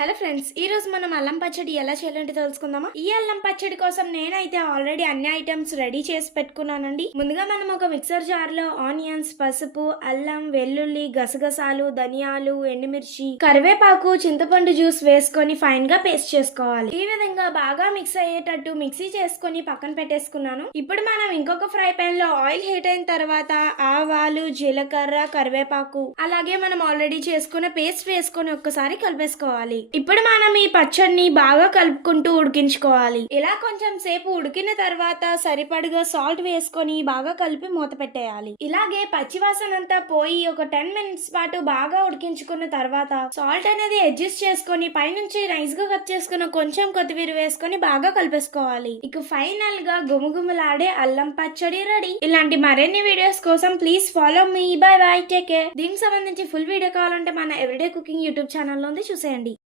Hello friends, ఈ రోజు మనం అల్లం పచ్చడి ఎలా చేయాలంటే తెలుసుకుందామా. ఈ అల్లం పచ్చడి కోసం నేనైతే ఆల్రెడీ అన్ని ఐటమ్స్ రెడీ చేసి పెట్టుకున్నానండి. ముందుగా మనం ఒక మిక్సర్ జార్ లో ఆనియన్స్, పసుపు, అల్లం, వెల్లుల్లి, గసగసాలు, ధనియాలు, ఎండుమిర్చి, కరివేపాకు, చింతపండు జ్యూస్ వేసుకొని ఫైన్ గా పేస్ట్ చేసుకోవాలి. ఈ విధంగా బాగా మిక్స్ అయ్యేటట్టు మిక్సీ చేసుకొని పక్కన పెట్టేసుకున్నాను. ఇప్పుడు మనం ఇంకొక ఫ్రై పాన్ లో ఆయిల్ హీట్ అయిన తర్వాత ఆవాలు, జీలకర్ర, కరివేపాకు, అలాగే మనం ఆల్రెడీ చేసుకున్న పేస్ట్ వేసుకొని ఒక్కసారి కలిపేసుకోవాలి. ఇప్పుడు మనం ఈ పచ్చడిని బాగా కలుపుకుంటూ ఉడికించుకోవాలి. ఇలా కొంచెం సేపు ఉడికిన తర్వాత సరిపడగా సాల్ట్ వేసుకొని బాగా కలిపి మూత పెట్టేయాలి. ఇలాగే పచ్చివాసన అంతా పోయి ఒక 10 మినిట్స్ పాటు బాగా ఉడికించుకున్న తర్వాత సాల్ట్ అనేది అడ్జస్ట్ చేసుకొని పైనుంచి నైస్ గా కట్ చేసుకున్న కొంచెం కొత్తిమీర వేసుకొని బాగా కలిపేసుకోవాలి. ఇక ఫైనల్ గా గుమగుమలాడే అల్లం పచ్చడి రెడీ. ఇలాంటి మరిన్ని వీడియోస్ కోసం please follow me. By by, take care. దీనికి సంబంధించి ఫుల్ వీడియో కావాలంటే మన ఎవ్రీడే కుకింగ్ యూట్యూబ్ ఛానల్ లో చూసేయండి.